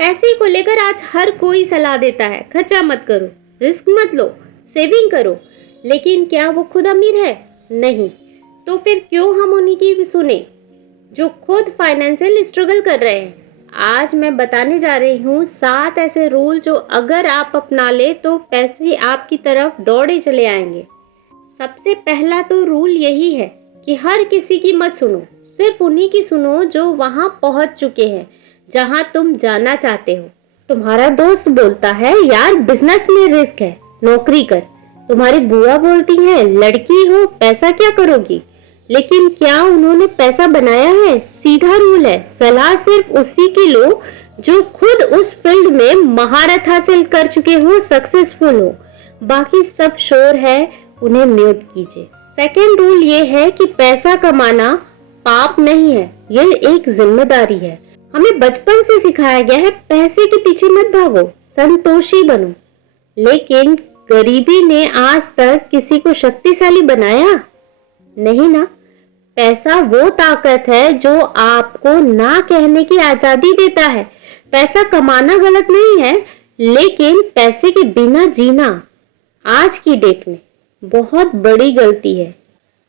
पैसे को लेकर आज हर कोई सलाह देता है, खर्चा मत करो, रिस्क मत लो, सेविंग करो। लेकिन क्या वो खुद अमीर है? नहीं। तो फिर क्यों हम उन्हीं की सुने जो खुद फाइनेंशियल स्ट्रगल कर रहे हैं? आज मैं बताने जा रही हूँ 7 ऐसे रूल जो अगर आप अपना ले तो पैसे आपकी तरफ दौड़े चले आएंगे। सबसे पहला तो रूल यही है कि हर किसी की मत सुनो, सिर्फ उन्हीं की सुनो जो वहां पहुंच चुके हैं जहां तुम जाना चाहते हो। तुम्हारा दोस्त बोलता है यार बिजनेस में रिस्क है, नौकरी कर। तुम्हारी बुआ बोलती है लड़की हो, पैसा क्या करोगी? लेकिन क्या उन्होंने पैसा बनाया है? सीधा रूल है, सलाह सिर्फ उसी की लो जो खुद उस फील्ड में महारत हासिल कर चुके हो, सक्सेसफुल हो। बाकी सब शोर है, उन्हें म्यूट कीजिए। सेकेंड रूल ये है कि पैसा कमाना पाप नहीं है, ये एक जिम्मेदारी है। हमें बचपन से सिखाया गया है पैसे के पीछे मत भागो, संतोषी बनो। लेकिन गरीबी ने आज तक किसी को शक्तिशाली बनाया? नहीं ना। पैसा वो ताकत है जो आपको ना कहने की आजादी देता है। पैसा कमाना गलत नहीं है, लेकिन पैसे के बिना जीना आज की डेट में बहुत बड़ी गलती है।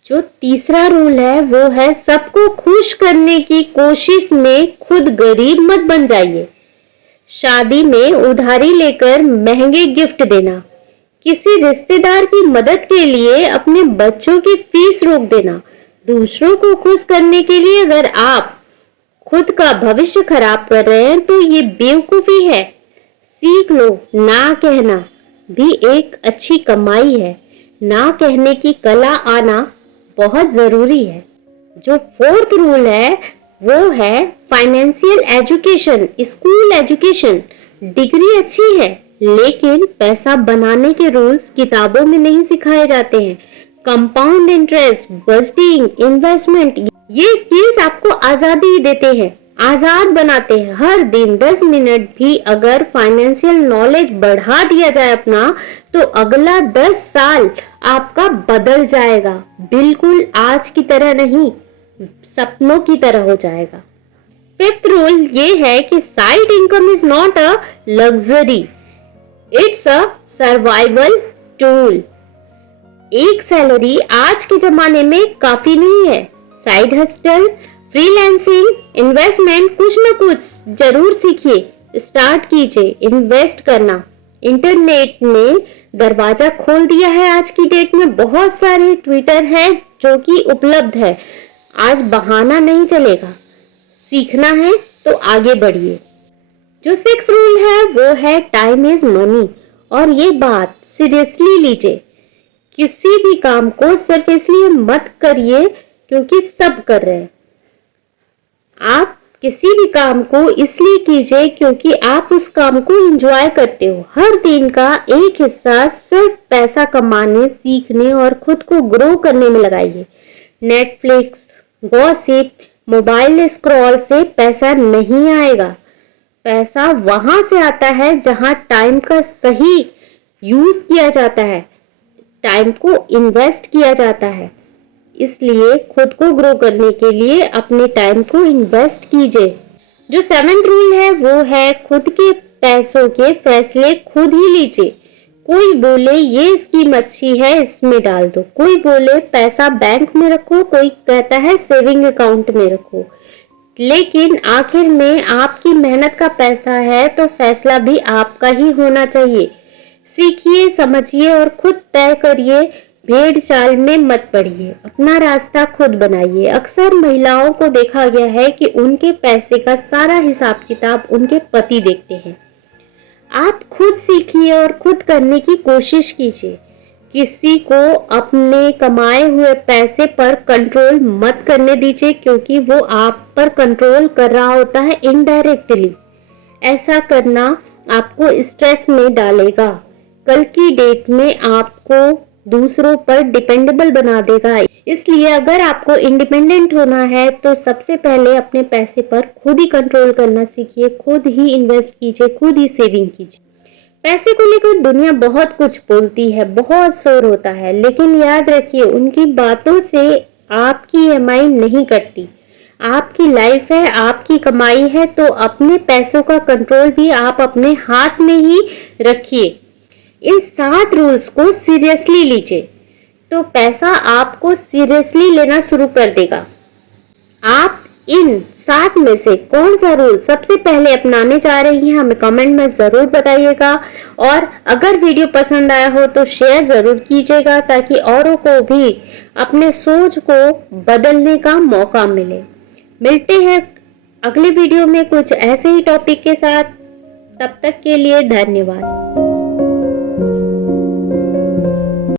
जो तीसरा रूल है वो है सबको खुश करने की कोशिश में खुद गरीब मत बन जाइए। शादी में उधारी लेकर महंगे गिफ्ट देना, किसी रिश्तेदार की मदद के लिए अपने बच्चों की फीस रोक देना, दूसरों को खुश करने के लिए अगर आप खुद का भविष्य खराब कर रहे हैं तो ये बेवकूफी है। सीख लो, ना कहना भी एक अच्छी कमाई है। ना कहने की कला आना बहुत जरूरी है। जो फोर्थ रूल है वो है financial education, school education. Degree अच्छी है, लेकिन पैसा बनाने के रूल्स किताबों में नहीं सिखाए जाते हैं। कंपाउंड इंटरेस्ट, बजटिंग, इन्वेस्टमेंट, ये स्किल्स आपको आजादी देते हैं, आजाद बनाते हैं। हर दिन 10 मिनट भी अगर फाइनेंशियल नॉलेज बढ़ा दिया जाए अपना, तो अगला 10 साल आपका बदल जाएगा। बिल्कुल आज की तरह नहीं, सपनों की तरह हो जाएगा। फिफ्थ रूल ये है कि side income is not a luxury, it's a survival tool. एक सैलरी आज के जमाने में काफी नहीं है। साइड हस्टल, फ्रीलांसिंग, इन्वेस्टमेंट, कुछ न कुछ जरूर सीखिए, स्टार्ट कीजिए। इन्वेस्ट करना इंटरनेट ने दरवाजा खोल दिया है। आज की डेट में बहुत सारे ट्विटर है जो कि उपलब्ध है। आज बहाना नहीं चलेगा, सीखना है तो आगे बढ़िए। जो 6 रूल है वो है टाइम इज मनी, और ये बात सीरियसली लीजिए। किसी भी काम को सिर्फ इसलिए मत करिए क्योंकि सब कर रहे हैं। आप किसी भी काम को इसलिए कीजिए क्योंकि आप उस काम को एंजॉय करते हो। हर दिन का एक हिस्सा सिर्फ पैसा कमाने, सीखने और खुद को ग्रो करने में लगाइए। नेटफ्लिक्स, गॉसिप, मोबाइल स्क्रॉल से पैसा नहीं आएगा। पैसा वहां से आता है जहां टाइम का सही यूज किया जाता है, टाइम को इन्वेस्ट किया जाता है। इसलिए खुद को ग्रो करने के लिए अपने टाइम को इन्वेस्ट कीजिए। जो 7th रूल है वो है खुद के पैसों के फैसले खुद ही लीजिए। कोई बोले ये स्कीम अच्छी है, इसमें डाल दो। कोई बोले पैसा बैंक में रखो, कोई कहता है सेविंग अकाउंट में रखो। लेकिन आखिर में आपकी मेहनत का पैसा है तो फैसला भी आपका ही होना चाहिए। सीखिए, समझिए और खुद तय करिए। भेड़ चाल में मत पड़िए, अपना रास्ता खुद बनाइए। अक्सर महिलाओं को देखा गया है कि उनके पैसे का सारा हिसाब किताब उनके पति देखते हैं। आप खुद सीखिए और खुद करने की कोशिश कीजिए। किसी को अपने कमाए हुए पैसे पर कंट्रोल मत करने दीजिए, क्योंकि वो आप पर कंट्रोल कर रहा होता है इनडायरेक्टली। ऐसा करना आपको स्ट्रेस में डालेगा, कल की डेट में आपको दूसरों पर डिपेंडेबल बना देगा। इसलिए अगर आपको इंडिपेंडेंट होना है तो सबसे पहले अपने पैसे पर खुद ही कंट्रोल करना सीखिए, खुद ही इन्वेस्ट कीजिए, खुद ही सेविंग कीजिए। पैसे को लेकर दुनिया बहुत कुछ बोलती है, बहुत शोर होता है, लेकिन याद रखिए उनकी बातों से आपकी ईएमआई नहीं कटती, आपकी लाइफ है, आपकी कमाई है, तो अपने पैसों का कंट्रोल भी आप अपने हाथ में ही रखिए। इन 7 रूल्स को सीरियसली लीजिए, तो पैसा आपको सीरियसली लेना शुरू कर देगा। आप इन 7 में से कौन सा रूल सबसे पहले अपनाने जा रही हैं, हमें कमेंट में जरूर बताइएगा। और अगर वीडियो पसंद आया हो तो शेयर जरूर कीजिएगा, ताकि औरों को भी अपने सोच को बदलने का मौका मिले। मिलते हैं अगले वीडियो में कुछ ऐसे ही टॉपिक के साथ। तब तक के लिए धन्यवाद।